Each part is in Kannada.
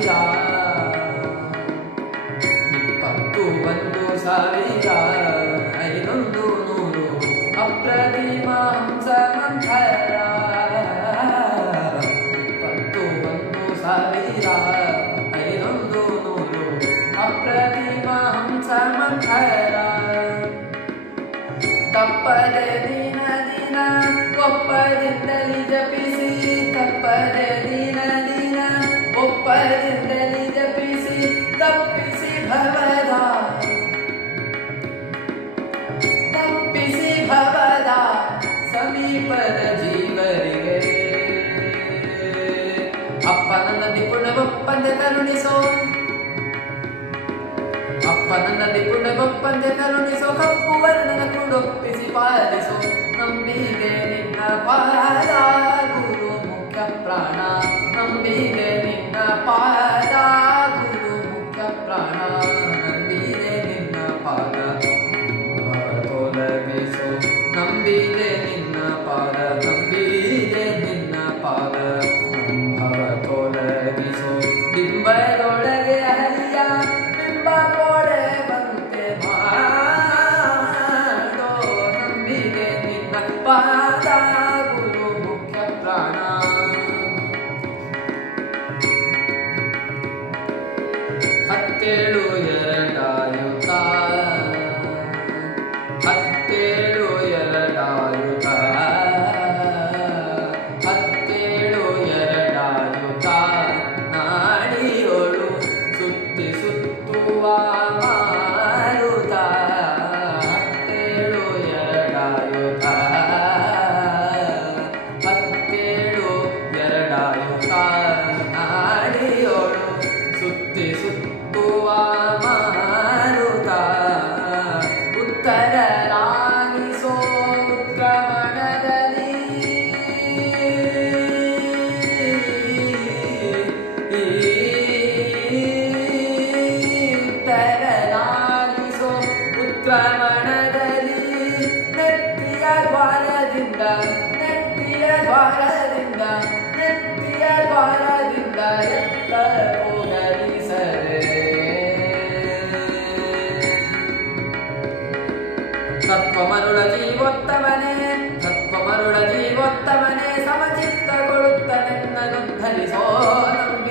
ಸಾರಿಗ ಇಪ್ಪತ್ತು ಒಂದು ಸಾವಿರ ಐದೊಂದು ನೂರು ಅಪ್ರತಿಮ ಹಂಸ ಮಂಥರ ಇಪ್ಪತ್ತು ಒಂದು ಸಾವಿರ ಐದೊಂದು ನೂರು ಅಪ್ರತಿಮ ಹಂಸ ಮಂಥರ ತಪ್ಪದೆ ಕನನಲ್ಲಿ ಪುಣ ಗೊಪ್ಪಂತೆ ಕರುಣಿಸೋ ಕಪ್ಪು ವರ್ಣನ ಕುಡೊಪ್ಪಿಸಿ ಪಾರ ಸ್ವಮಣದಲ್ಲಿ ನೆತ್ತಿಯ ದ್ವಾರದಿಂದ ನೆತ್ತಿಯ ದ್ವಾರದಿಂದ ನೆತ್ತಿಯ ದ್ವಾರದಿಂದ ಎತ್ತ ಹೋಗಲಿಸದೆ ಸತ್ವ ಮರುಳ ಜೀವೋತ್ತಮನೇ ಸತ್ವ ಮರುಳ ಜೀವೋತ್ತಮನೇ ಸಮಚಿತ್ತಗೊಳ್ಳುತ್ತ ನನ್ನನ್ನು ಧರಿಸೋ ನಂಬಿ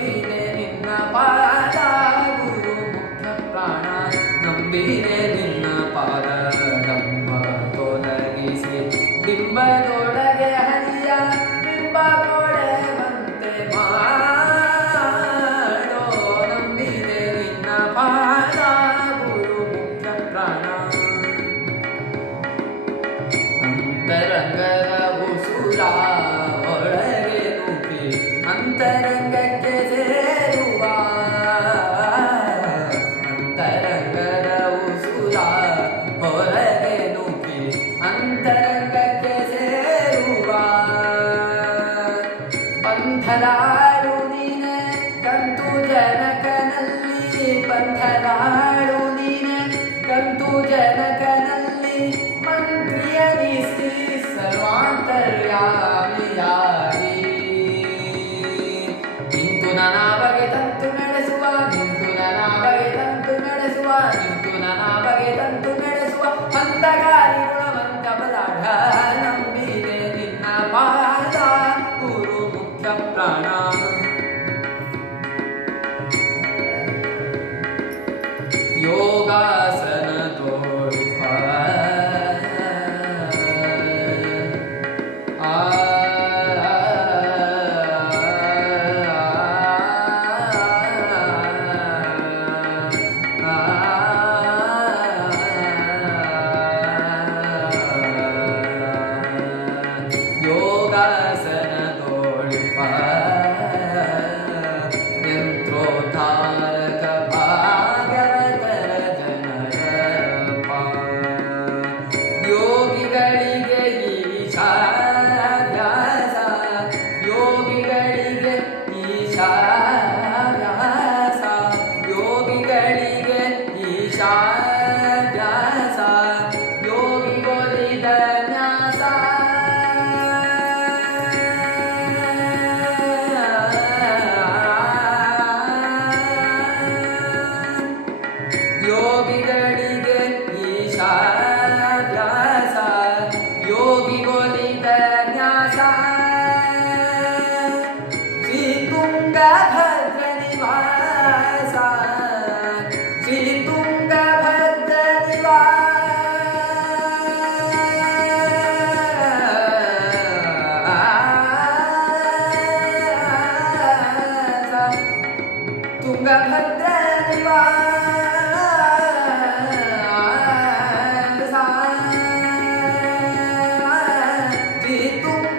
People.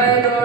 Bueno.